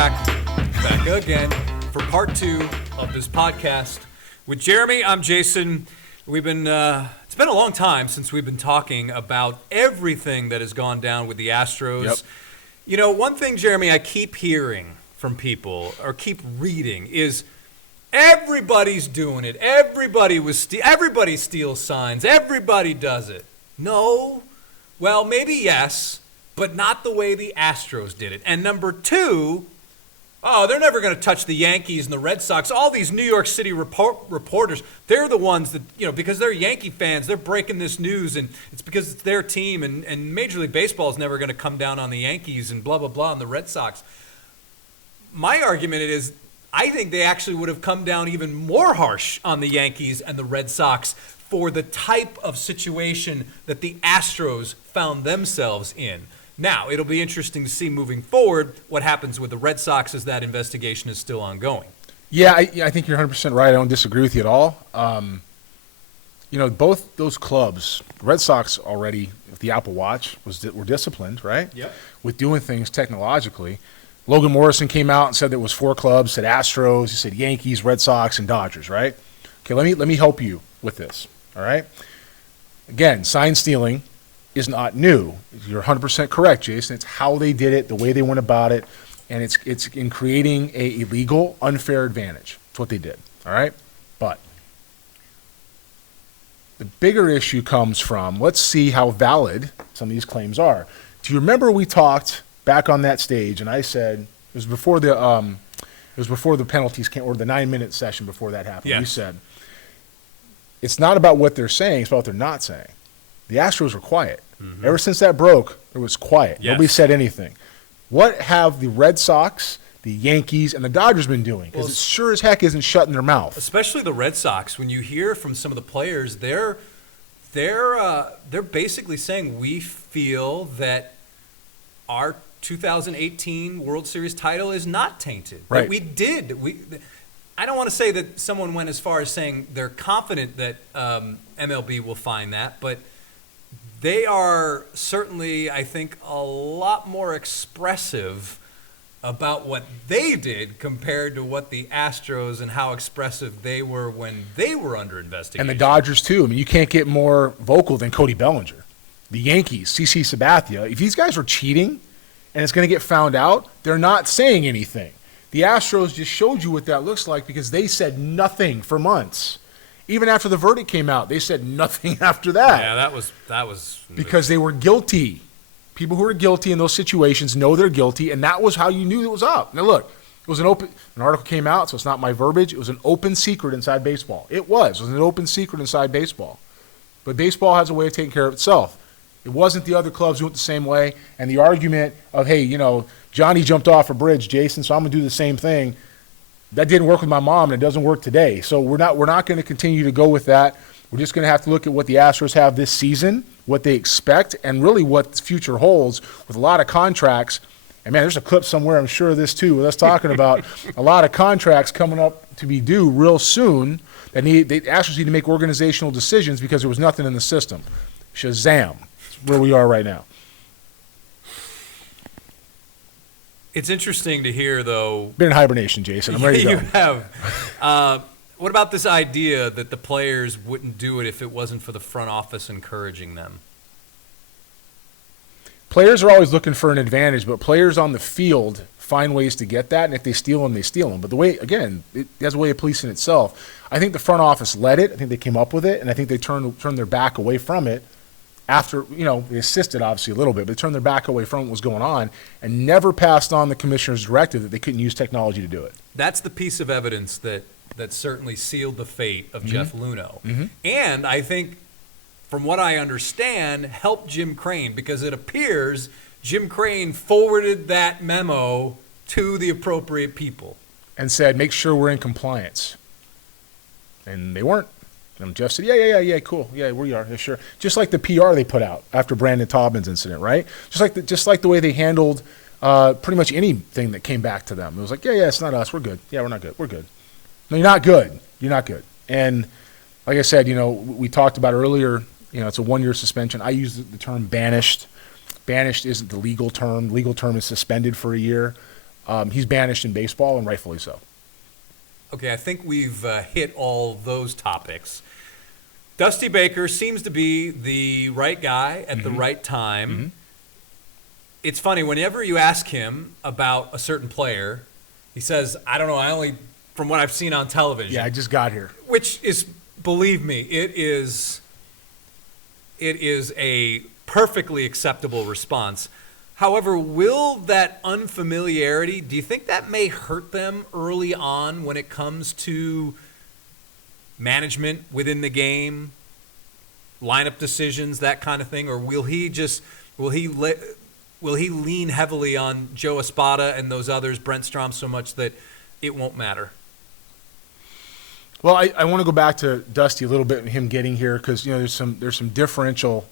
back again for part 2 of this podcast. With Jeremy, I'm Jason. It's been a long time since we've been talking about everything that has gone down with the Astros. Yep. You know, one thing, Jeremy, I keep hearing from people or keep reading is everybody's doing it. Everybody steals signs. Everybody does it. No. Well, maybe yes, but not the way the Astros did it. And number 2, they're never going to touch the Yankees and the Red Sox. All these New York City reporters, they're the ones that, because they're Yankee fans, they're breaking this news, and it's because it's their team, and Major League Baseball is never going to come down on the Yankees and blah, blah, blah, and the Red Sox. My argument is I think they actually would have come down even more harsh on the Yankees and the Red Sox for the type of situation that the Astros found themselves in. Now, it'll be interesting to see moving forward what happens with the Red Sox as that investigation is still ongoing. Yeah, I think you're 100% right. I don't disagree with you at all. Both those clubs, the Red Sox already, with the Apple Watch, were disciplined, right? Yep. With doing things technologically. Logan Morrison came out and said there was 4 clubs, said Astros, he said Yankees, Red Sox, and Dodgers, right? Okay, let me help you with this, all right? Again, sign stealing is not new. You're 100% correct, Jason. It's how they did it, the way they went about it, and it's in creating a illegal, unfair advantage. That's what they did, all right? But the bigger issue comes from, let's see how valid some of these claims are. Do you remember we talked back on that stage, and I said, it was before the penalties came, or the 9-minute session before that happened. Yes. We said, it's not about what they're saying, it's about what they're not saying. The Astros were quiet. Mm-hmm. Ever since that broke, it was quiet. Yes. Nobody said anything. What have the Red Sox, the Yankees, and the Dodgers been doing? Because it sure as heck isn't shutting their mouth. Especially the Red Sox. When you hear from some of the players, they're basically saying we feel that our 2018 World Series title is not tainted. Right. I don't want to say that someone went as far as saying they're confident that MLB will find that, but they are certainly, I think, a lot more expressive about what they did compared to what the Astros and how expressive they were when they were under investigation. And the Dodgers, too. I mean, you can't get more vocal than Cody Bellinger. The Yankees, CC Sabathia. If these guys are cheating and it's going to get found out, they're not saying anything. The Astros just showed you what that looks like because they said nothing for months. Even after the verdict came out, they said nothing after that. Yeah, that was because they were guilty. People who are guilty in those situations know they're guilty, and that was how you knew it was up. Now look, it was an article came out, so it's not my verbiage. It was an open secret inside baseball. It was an open secret inside baseball. But baseball has a way of taking care of itself. It wasn't the other clubs who went the same way, and the argument of, hey, Johnny jumped off a bridge, Jason, so I'm going to do the same thing. That didn't work with my mom, and it doesn't work today. So we're not going to continue to go with that. We're just going to have to look at what the Astros have this season, what they expect, and really what the future holds with a lot of contracts. And, man, there's a clip somewhere, I'm sure of this too, with us talking about a lot of contracts coming up to be due real soon. The Astros need to make organizational decisions because there was nothing in the system. Shazam. That's where we are right now. It's interesting to hear, though. Been in hibernation, Jason. I'm ready to go. You have. What about this idea that the players wouldn't do it if it wasn't for the front office encouraging them? Players are always looking for an advantage, but players on the field find ways to get that, and if they steal them, they steal them. But the way, again, it has a way of policing itself. I think the front office led it. I think they came up with it, and I think they turned their back away from it. After, they assisted obviously a little bit, but they turned their back away from what was going on and never passed on the commissioner's directive that they couldn't use technology to do it. That's the piece of evidence that certainly sealed the fate of Jeff Luhnow. Mm-hmm. And I think, from what I understand, helped Jim Crane, because it appears Jim Crane forwarded that memo to the appropriate people. And said, make sure we're in compliance. And they weren't. And Jeff said, yeah, cool. Yeah, we are. Yeah, sure. Just like the PR they put out after Brandon Taubman's incident, right? Just like the way they handled pretty much anything that came back to them. It was like, yeah, it's not us. We're good. Yeah, we're not good. We're good. No, you're not good. You're not good. And like I said, we talked about earlier, it's a 1-year suspension. I use the term banished. Banished isn't the legal term. The legal term is suspended for a year. he's banished in baseball, and rightfully so. Okay, I think we've hit all those topics. Dusty Baker seems to be the right guy at the right time. It's funny, whenever you ask him about a certain player, he says, I don't know, I only, from what I've seen on television. Yeah, I just got here. Which is, believe me, it is a perfectly acceptable response. However, will that unfamiliarity, do you think that may hurt them early on when it comes to management within the game, lineup decisions, that kind of thing? Or will he lean heavily on Joe Espada and those others, Brent Strom, so much that it won't matter? Well, I want to go back to Dusty a little bit and him getting here because there's some differentials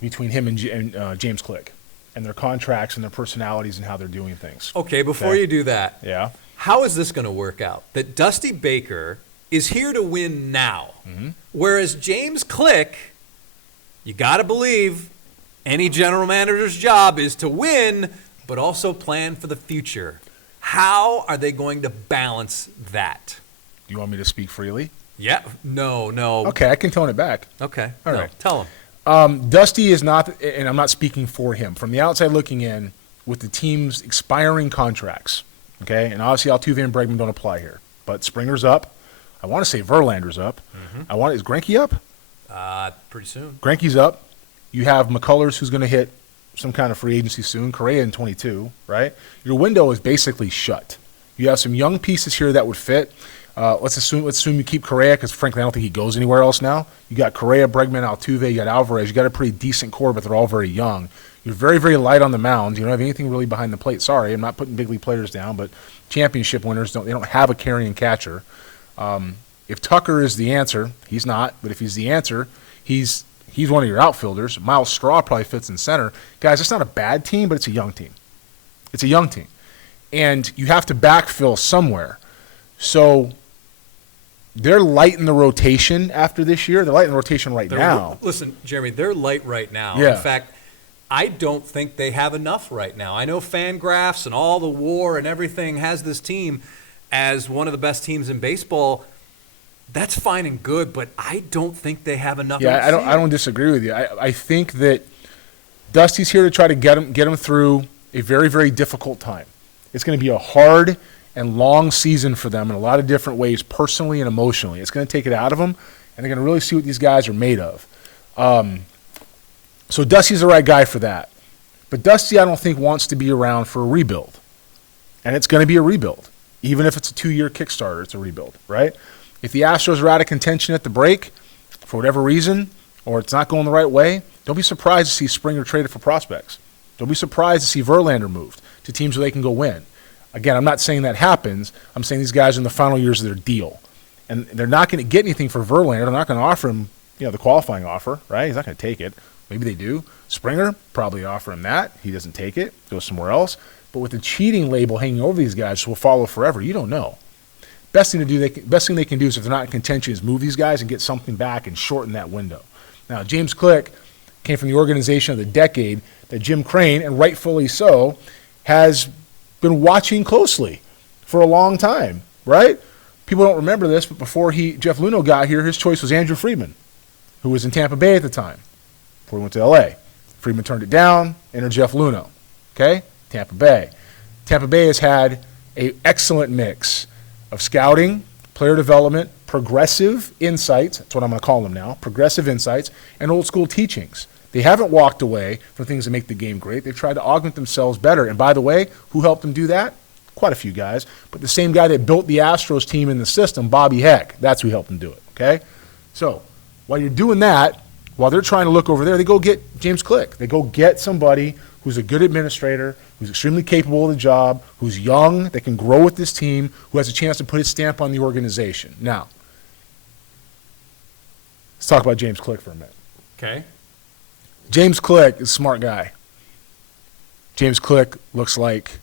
between him and James Click and their contracts and their personalities and how they're doing things. Okay, before you do that, yeah, how is this going to work out? That Dusty Baker is here to win now, whereas James Click, you got to believe any general manager's job is to win, but also plan for the future. How are they going to balance that? Do you want me to speak freely? Yeah. No. Okay, I can tone it back. Okay. All right. Tell him. Dusty is not, and I'm not speaking for him, from the outside looking in, with the team's expiring contracts, okay? And obviously Altuve and Bregman don't apply here. But Springer's up. I want to say Verlander's up. Is Greinke up? Pretty soon. Greinke's up. You have McCullers, who's going to hit some kind of free agency soon. Correa in 22, right? Your window is basically shut. You have some young pieces here that would fit. Let's assume you keep Correa because, frankly, I don't think he goes anywhere else now. You got Correa, Bregman, Altuve. You got Alvarez. You got a pretty decent core, but they're all very young. You're very, very light on the mound. You don't have anything really behind the plate. Sorry, I'm not putting big league players down, but championship winners don't have a carrying catcher. If Tucker is the answer, he's not. But if he's the answer, he's one of your outfielders. Miles Straw probably fits in center. Guys, it's not a bad team, but it's a young team. It's a young team. And you have to backfill somewhere. So they're light in the rotation after this year. They're light in the rotation now. Listen, Jeremy, they're light right now. Yeah. In fact, I don't think they have enough right now. I know Fangraphs and all the war and everything has this team as one of the best teams in baseball. That's fine and good, but I don't think they have enough. Yeah, I don't disagree with you. I think that Dusty's here to try to get him through a very, very difficult time. It's going to be a hard and long season for them in a lot of different ways, personally and emotionally. It's going to take it out of them, and they're going to really see what these guys are made of. So Dusty's the right guy for that. But Dusty, I don't think, wants to be around for a rebuild. And it's going to be a rebuild. Even if it's a 2-year Kickstarter, it's a rebuild, right? If the Astros are out of contention at the break, for whatever reason, or it's not going the right way, don't be surprised to see Springer traded for prospects. Don't be surprised to see Verlander moved to teams where they can go win. Again, I'm not saying that happens. I'm saying these guys are in the final years of their deal. And they're not going to get anything for Verlander. They're not going to offer him, the qualifying offer, right? He's not going to take it. Maybe they do. Springer, probably offer him that. He doesn't take it, goes somewhere else. But with the cheating label hanging over these guys, which will follow forever, you don't know. Best thing they can do is, if they're not in contention, is move these guys and get something back and shorten that window. Now, James Click came from the organization of the decade that Jim Crane, and rightfully so, has been watching closely for a long time, right? People don't remember this, but before Jeff Luhnow got here, his choice was Andrew Friedman, who was in Tampa Bay at the time, before he went to L.A. Friedman turned it down, entered Jeff Luhnow. Okay? Tampa Bay. Tampa Bay has had an excellent mix of scouting, player development, progressive insights, that's what I'm going to call them now, progressive insights, and old school teachings. They haven't walked away from things that make the game great. They've tried to augment themselves better. And by the way, who helped them do that? Quite a few guys. But the same guy that built the Astros team in the system, Bobby Heck, that's who helped them do it. Okay? So while you're doing that, while they're trying to look over there, they go get James Click. They go get somebody who's a good administrator, who's extremely capable of the job, who's young, that can grow with this team, who has a chance to put his stamp on the organization. Now, let's talk about James Click for a minute. Okay. James Click is a smart guy. James Click looks like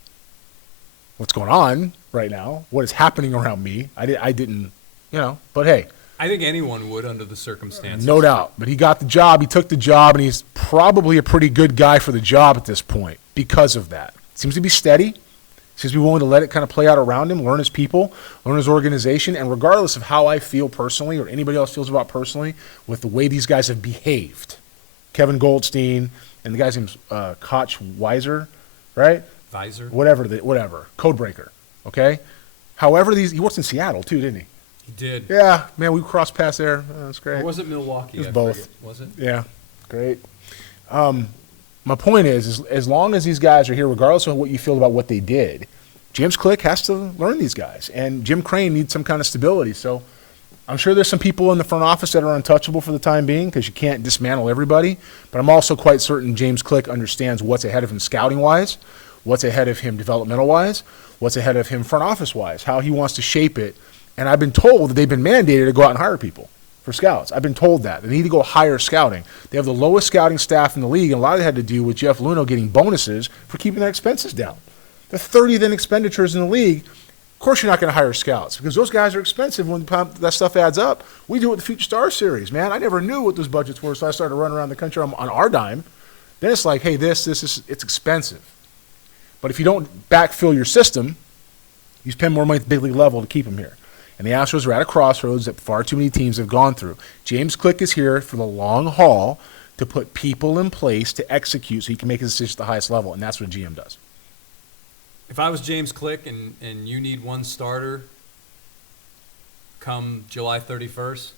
what's going on right now, what is happening around me. I didn't, but hey, I think anyone would under the circumstances. No doubt. But he got the job. He took the job, and he's probably a pretty good guy for the job at this point because of that. Seems to be steady. Seems to be willing to let it kind of play out around him, learn his people, learn his organization. And regardless of how I feel personally or anybody else feels about personally with the way these guys have behaved, Kevin Goldstein and the guy's name's Koch Weiser, right? Visor. Whatever. Codebreaker, okay? However, he worked in Seattle too, didn't he? He did. Yeah, man, we crossed paths there. That's great. Or was it Milwaukee? It was both. Forget. Was it? Yeah, great. My point is as long as these guys are here, regardless of what you feel about what they did, James Click has to learn these guys, and Jim Crane needs some kind of stability. So I'm sure there's some people in the front office that are untouchable for the time being because you can't dismantle everybody, but I'm also quite certain James Click understands what's ahead of him scouting-wise, what's ahead of him developmental-wise, what's ahead of him front office-wise, how he wants to shape it. And I've been told that they've been mandated to go out and hire people for scouts. I've been told that. They need to go hire scouting. They have the lowest scouting staff in the league, and a lot of it had to do with Jeff Luhnow getting bonuses for keeping their expenses down. The 30th in expenditures in the league. Of course you're not going to hire scouts because those guys are expensive when that stuff adds up. We do it with the Future Star Series, man. I never knew what those budgets were, so I started running around the country on our dime. Then it's like, hey, this is it's expensive. But if you don't backfill your system, you spend more money at the big league level to keep them here. And the Astros are at a crossroads that far too many teams have gone through. James Click is here for the long haul to put people in place to execute so he can make his decision at the highest level, and that's what a GM does. If I was James Click and you need one starter come July 31st,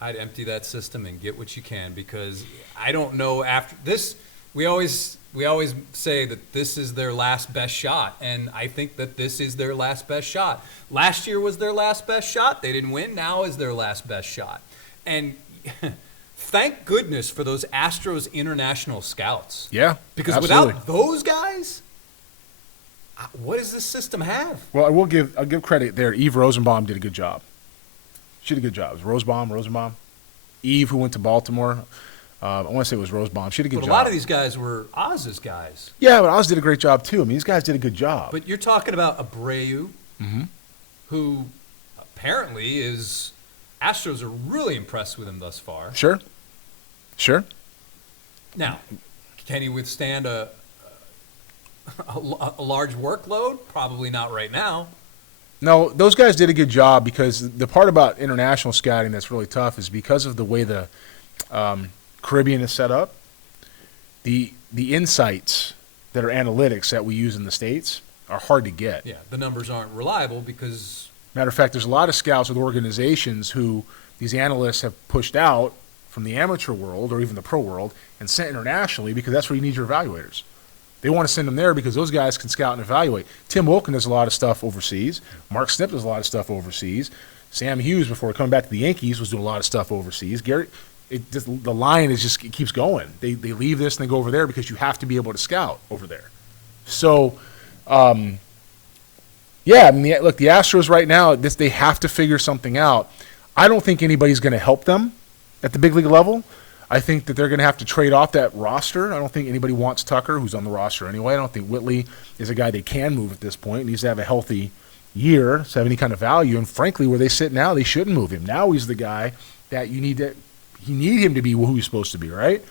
I'd empty that system and get what you can because I don't know after this. We always say that this is their last best shot, and I think that this is their last best shot. Last year was their last best shot. They didn't win. Now is their last best shot. And thank goodness for those Astros international scouts. Yeah, because absolutely. Without those guys, what does this system have? Well, I'll give credit there. Eve Rosenbaum did a good job. She did a good job. It was Rosenbaum. Eve, who went to Baltimore. I want to say it was Rosenbaum. She did a good job. A lot of these guys were Oz's guys. Yeah, but Oz did a great job too. I mean, these guys did a good job. But you're talking about Abreu, who apparently is – Astros are really impressed with him thus far. Sure. Now, can he withstand a large workload? Probably not right now. No, those guys did a good job because the part about international scouting that's really tough is because of the way the Caribbean is set up, the insights that are analytics that we use in the States are hard to get. Yeah, the numbers aren't reliable because... Matter of fact, there's a lot of scouts with organizations who these analysts have pushed out from the amateur world or even the pro world and sent internationally because that's where you need your evaluators. They want to send them there because those guys can scout and evaluate. Tim Wilkin does a lot of stuff overseas. Mark Snip does a lot of stuff overseas. Sam Hughes, before coming back to the Yankees, was doing a lot of stuff overseas. The line it keeps going. They leave this and they go over there because you have to be able to scout over there. So, yeah, I mean, look, the Astros right now, they have to figure something out. I don't think anybody's going to help them at the big league level. I think that they're going to have to trade off that roster. I don't think anybody wants Tucker, who's on the roster anyway. I don't think Whitley is a guy they can move at this point. He needs to have a healthy year to have any kind of value. And frankly, where they sit now, they shouldn't move him. Now he's the guy that you need him to be who he's supposed to be, right?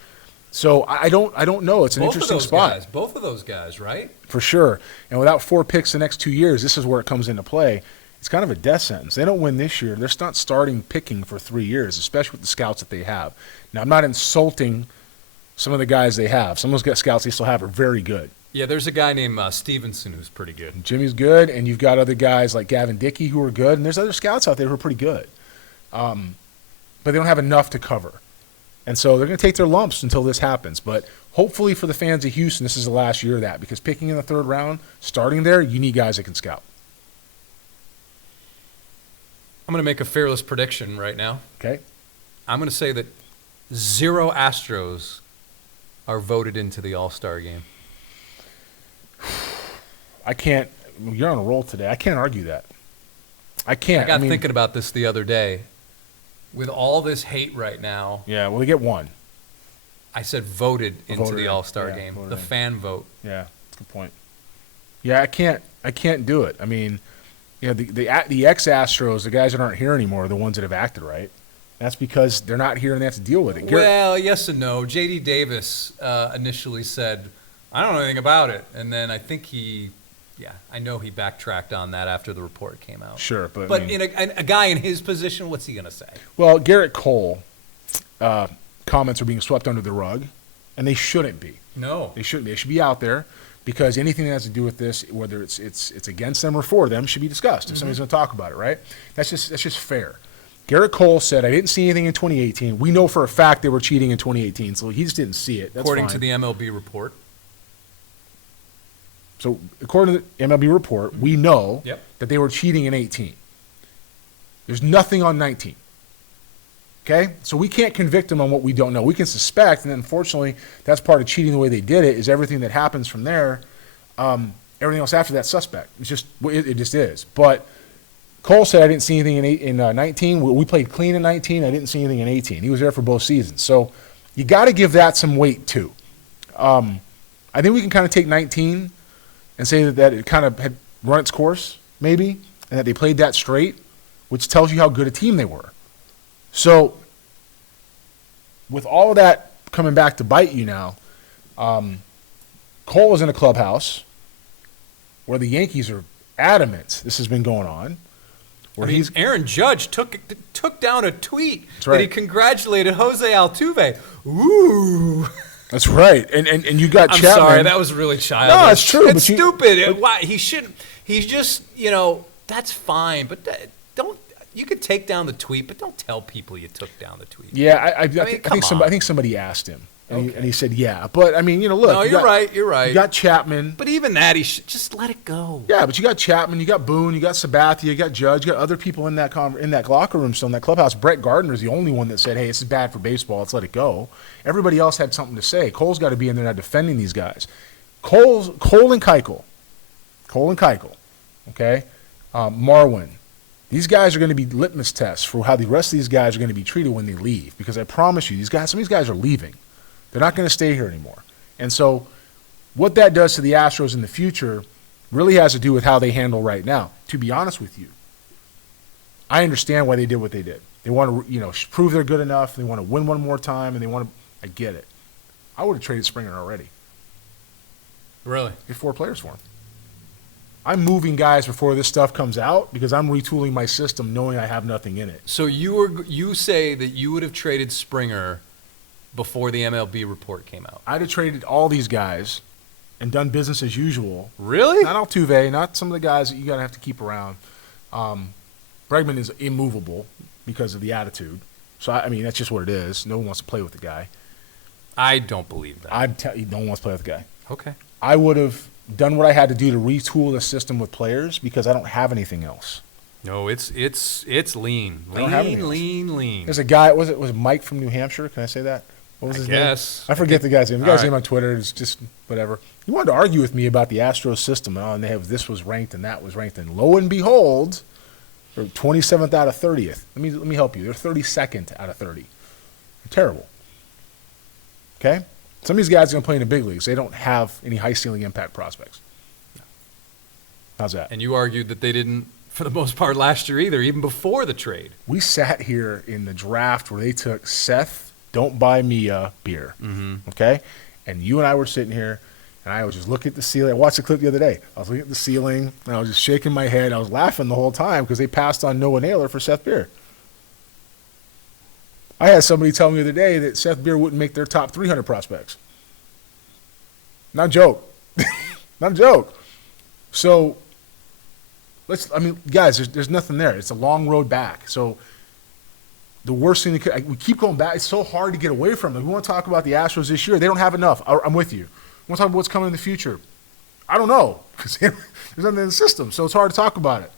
So I don't know. It's an interesting spot. Both of those guys, right? For sure. And without 4 picks the next 2 years, this is where it comes into play. It's kind of a death sentence. They don't win this year. They're not starting picking for 3 years, especially with the scouts that they have. Now, I'm not insulting some of the guys they have. Some of those scouts they still have are very good. Yeah, there's a guy named Stevenson who's pretty good. Jimmy's good, and you've got other guys like Gavin Dickey who are good, and there's other scouts out there who are pretty good. But they don't have enough to cover. And so they're going to take their lumps until this happens. But hopefully for the fans of Houston, this is the last year of that because picking in the third round, starting there, you need guys that can scout. I'm going to make a fearless prediction right now. Okay. I'm going to say that 0 Astros are voted into the All-Star game. I can't. You're on a roll today. I can't argue that. I can't. I got thinking about this the other day. With all this hate right now. Yeah, well, they get one. I said voted into the All-Star game. The fan vote. Yeah, that's a good point. Yeah, I can't do it. I mean, You know, the ex-Astros, the guys that aren't here anymore, are the ones that have acted right. That's because they're not here and they have to deal with it. Well, yes and no. J.D. Davis initially said, I don't know anything about it. And then I think I know he backtracked on that after the report came out. Sure, but I mean, a guy in his position, what's he going to say? Well, Garrett Cole comments are being swept under the rug, and they shouldn't be. No. They shouldn't be. They should be out there because anything that has to do with this, whether it's against them or for them, should be discussed if somebody's going to talk about it, right? That's just fair. Garrett Cole said, I didn't see anything in 2018. We know for a fact they were cheating in 2018, so he just didn't see it. That's According fine. to the MLB report. So according to the MLB report, we know Yep. that they were cheating in 18. There's nothing on 19. Okay? So we can't convict them on what we don't know. We can suspect, and then unfortunately, that's part of cheating the way they did it, is everything that happens from there, everything else after that suspect. It's just, it just is. But Cole said, I didn't see anything in 19. We played clean in 19. I didn't see anything in 18. He was there for both seasons. So you got to give that some weight, too. I think we can kind of take 19 and say that it kind of had run its course, maybe, and that they played that straight, which tells you how good a team they were. So with all of that coming back to bite you now, Cole is in a clubhouse where the Yankees are adamant this has been going on. I mean, Aaron Judge took down a tweet That's right. that he congratulated Jose Altuve. Ooh. That's right. And you got I'm Chapman. sorry, that was really childish. No, it's true. It's stupid. Why he shouldn't? He's just, that's fine. But don't. You could take down the tweet, but don't tell people you took down the tweet. Yeah, I think somebody asked him, and he said, yeah. But I mean, look. No, you're right. You're right. You got Chapman. But even that, he should just let it go. Yeah, but you got Chapman, you got Boone, you got Sabathia, you got Judge, you got other people in that locker room still in that clubhouse. Brett Gardner's the only one that said, hey, this is bad for baseball. Let's let it go. Everybody else had something to say. Cole's got to be in there now defending these guys. Cole and Keuchel. Okay? Marwin. These guys are going to be litmus tests for how the rest of these guys are going to be treated when they leave. Because I promise you, some of these guys are leaving. They're not going to stay here anymore. And so what that does to the Astros in the future really has to do with how they handle right now. To be honest with you, I understand why they did what they did. They want to, prove they're good enough. They want to win one more time, and I get it. I would have traded Springer already. Really? Get 4 players for him. I'm moving guys before this stuff comes out because I'm retooling my system knowing I have nothing in it. So you say that you would have traded Springer before the MLB report came out? I'd have traded all these guys and done business as usual. Really? Not Altuve, not some of the guys that you're going to have to keep around. Bregman is immovable because of the attitude. So, I mean, that's just what it is. No one wants to play with the guy. I don't believe that. No one wants to play with the guy. Okay. I would have done what I had to do to retool the system with players because I don't have anything else. No, it's lean. I don't have anything else. Lean. There's a guy, was it Mike from New Hampshire? Can I say that? What was his name? Guess. I forget the guy's name. The guy's All name right. on Twitter is just whatever. He wanted to argue with me about the Astros system, and they have this was ranked and that was ranked, and lo and behold, they're 27th out of 30th. Let me help you. They're 32nd out of 30. They're terrible. Okay? Some of these guys are going to play in the big leagues. They don't have any high ceiling impact prospects. How's that? And you argued that they didn't, for the most part, last year either, even before the trade. We sat here in the draft where they took Seth, don't buy me a beer. Mm-hmm. Okay? And you and I were sitting here, and I was just looking at the ceiling. I watched the clip the other day. I was looking at the ceiling, and I was just shaking my head. I was laughing the whole time because they passed on Noah Naylor for Seth Beer. I had somebody tell me the other day that Seth Beer wouldn't make their top 300 prospects. Not a joke. Not a joke. So, guys, there's nothing there. It's a long road back. So, the worst thing we keep going back. It's so hard to get away from it. We want to talk about the Astros this year. They don't have enough. I'm with you. We want to talk about what's coming in the future. I don't know because there's nothing in the system, so it's hard to talk about it.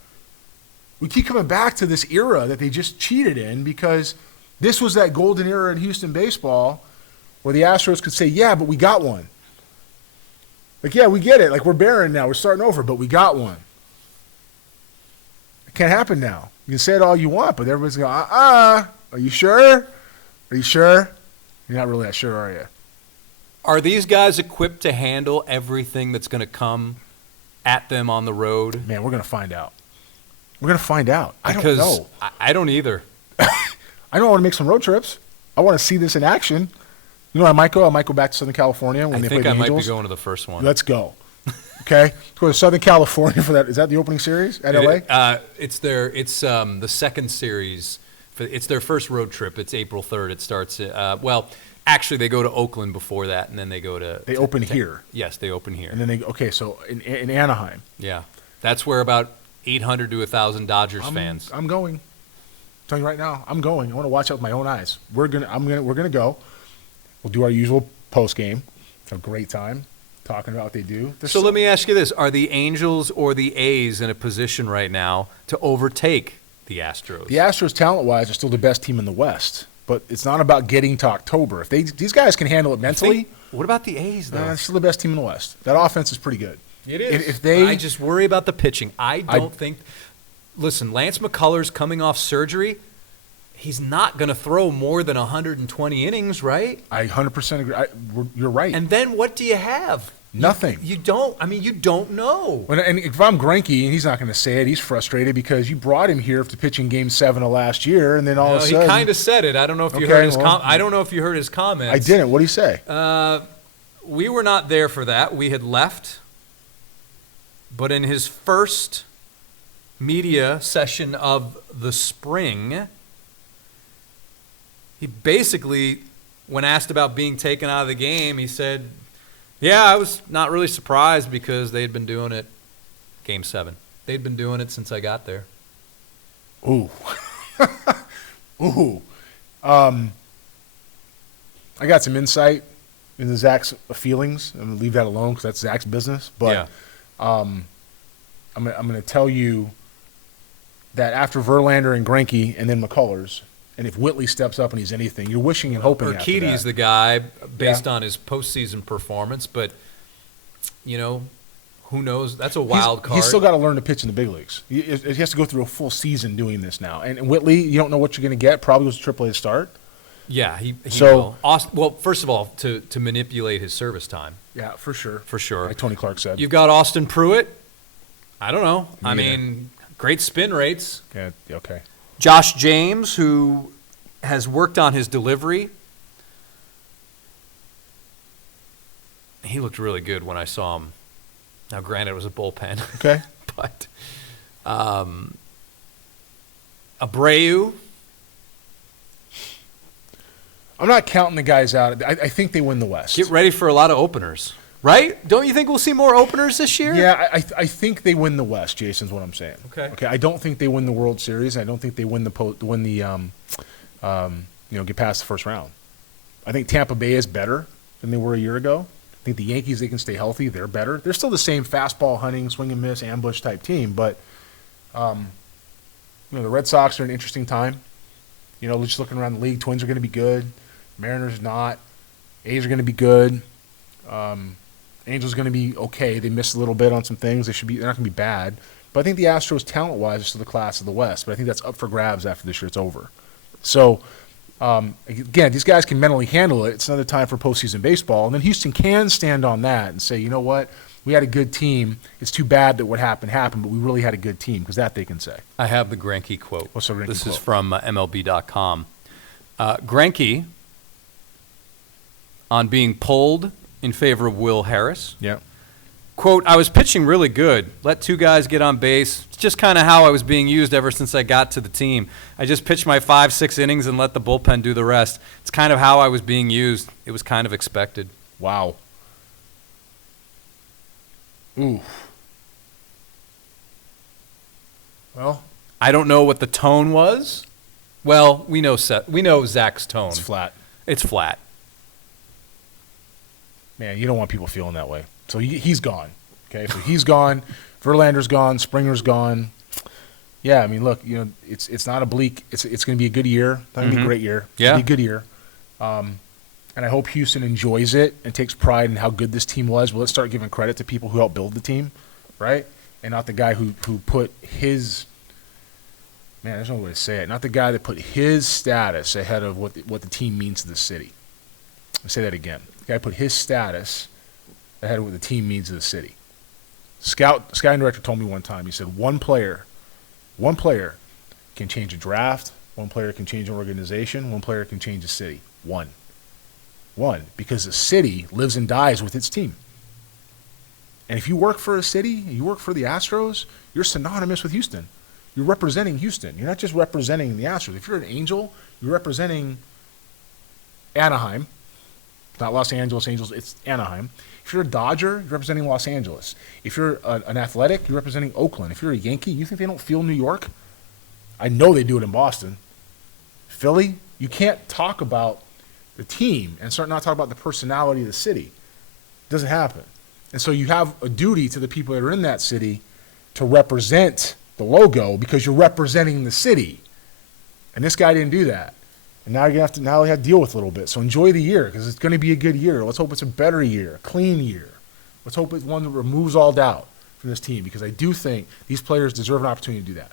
We keep coming back to this era that they just cheated in because this was that golden era in Houston baseball where the Astros could say, yeah, but we got one. Like, yeah, we get it. Like, we're barren now. We're starting over, but we got one. It can't happen now. You can say it all you want, but everybody's going, Are you sure? Are you sure? You're not really that sure, are you? Are these guys equipped to handle everything that's going to come at them on the road? Man, we're going to find out. We're going to find out. I don't Because know. I don't either. I know I want to make some road trips. I want to see this in action. You know where I might go? I might go back to Southern California when I they play think the I Angels. might be going to the first one. Let's go. Okay? Let's go to Southern California for that. Is that the opening series at LA? It's the second series. It's their first road trip. It's April 3rd. It starts. Actually, they go to Oakland before that, and then they go to. They open here. Yes, they open here. And then so in Anaheim. Yeah, that's where about 800 to 1,000 Dodgers fans. I'm going. I'm telling you right now, I'm going. I want to watch it with my own eyes. We're gonna go. We'll do our usual post game. Have a great time talking about what they do. So let me ask you this: are the Angels or the A's in a position right now to overtake the Astros? The Astros, talent-wise, are still the best team in the West, but it's not about getting to October. If these guys can handle it mentally, what about the A's though? they're still the best team in the West. That offense is pretty good. It is. If they, I just worry about the pitching. I don't think. Listen, Lance McCullers coming off surgery. He's not going to throw more than 120 innings, right? I 100% agree. You're right. And then what do you have? Nothing. You don't. I mean, you don't know. And if I'm Greinke, and he's not going to say it, he's frustrated because you brought him here to pitch in Game 7 of last year, and then all of a sudden he kind of said it. I don't know if you heard his. I don't know if you heard his comments. I didn't. What did he say? We were not there for that. We had left. But in his first media session of the spring, he basically, when asked about being taken out of the game, he said, yeah, I was not really surprised because they had been doing it Game 7. They'd been doing it since I got there. Ooh. Ooh. I got some insight into Zach's feelings. I'm going to leave that alone because that's Zach's business. But Yeah. I'm going to tell you that after Verlander and Greinke and then McCullers, and if Whitley steps up and he's anything, you're wishing and hoping after that. Urquidy's the guy based on his postseason performance, but, who knows? That's a wild card. He's still got to learn to pitch in the big leagues. He has to go through a full season doing this now. And Whitley, you don't know what you're going to get. Probably was a AAA start. Yeah, he will. Well, first of all, to manipulate his service time. Yeah, for sure. For sure. Like Tony Clark said. You've got Austin Pruitt. I don't know. Yeah. I mean, great spin rates. Yeah, okay. Josh James, who has worked on his delivery. He looked really good when I saw him. Now, granted, it was a bullpen. Okay. But Abreu. I'm not counting the guys out. I think they win the West. Get ready for a lot of openers. Right? Don't you think we'll see more openers this year? Yeah, I think they win the West, Jason's what I'm saying. Okay. I don't think they win the World Series. I don't think they win get past the first round. I think Tampa Bay is better than they were a year ago. I think the Yankees, they can stay healthy. They're better. They're still the same fastball hunting, swing and miss, ambush type team, but the Red Sox are an interesting time. Just looking around the league, Twins are going to be good. Mariners not. A's are going to be good. Angels going to be okay. They missed a little bit on some things. They're not going to be bad. But I think the Astros, talent-wise, are still the class of the West. But I think that's up for grabs after this year it's over. So, again, these guys can mentally handle it. It's another time for postseason baseball. And then Houston can stand on that and say, you know what? We had a good team. It's too bad that what happened, but we really had a good team, because that they can say. I have the Greinke quote. What's the Greinke This quote? is from MLB.com. Greinke, on being pulled in favor of Will Harris. Yeah. Quote, I was pitching really good. Let two guys get on base. It's just kind of how I was being used ever since I got to the team. I just pitched my 5-6 innings and let the bullpen do the rest. It's kind of how I was being used. It was kind of expected. Wow. Ooh. Well, I don't know what the tone was. Well, we know Zach's tone. it's flat. It's flat. Man, you don't want people feeling that way. So he's gone. Okay, so he's gone. Verlander's gone. Springer's gone. Yeah, I mean, look, it's not a bleak. It's going to be a good year. It's not going to be a great year. It's Yeah. going to be a good year. And I hope Houston enjoys it and takes pride in how good this team was. Well, let's start giving credit to people who helped build the team, right? And not the guy who put his – man, there's no way to say it. Not the guy that put his status ahead of what the team means to the city. I'll say that again. The guy put his status ahead of what the team means to the city. Scouting director told me one time, he said, one player One player can change a draft. One player can change an organization. One player can change a city. One. Because a city lives and dies with its team. And if you work for a city, you work for the Astros, you're synonymous with Houston. You're representing Houston. You're not just representing the Astros. If you're an Angel, you're representing Anaheim. Not Los Angeles Angels, it's Anaheim. If you're a Dodger, you're representing Los Angeles. If you're an Athletic, you're representing Oakland. If you're a Yankee, you think they don't feel New York? I know they do it in Boston. Philly, you can't talk about the team and start not talking about the personality of the city. It doesn't happen. And so you have a duty to the people that are in that city to represent the logo because you're representing the city. And this guy didn't do that. And now you have to deal with it a little bit. So enjoy the year because it's going to be a good year. Let's hope it's a better year, a clean year. Let's hope it's one that removes all doubt from this team because I do think these players deserve an opportunity to do that.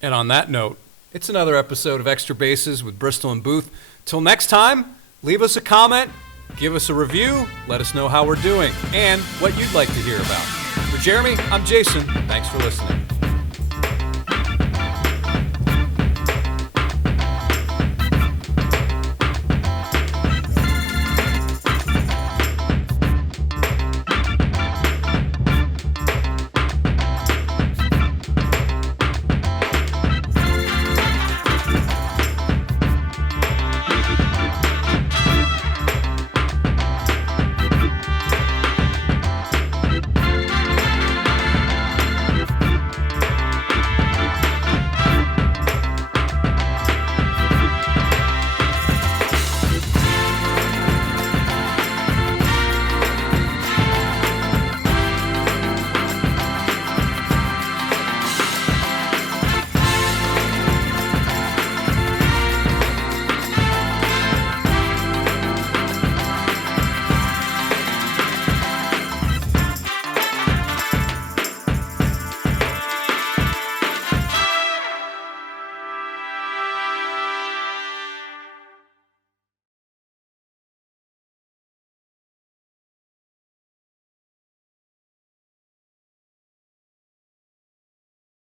And on that note, it's another episode of Extra Bases with Bristol and Booth. Till next time, leave us a comment, give us a review, let us know how we're doing, and what you'd like to hear about. For Jeremy, I'm Jason. Thanks for listening.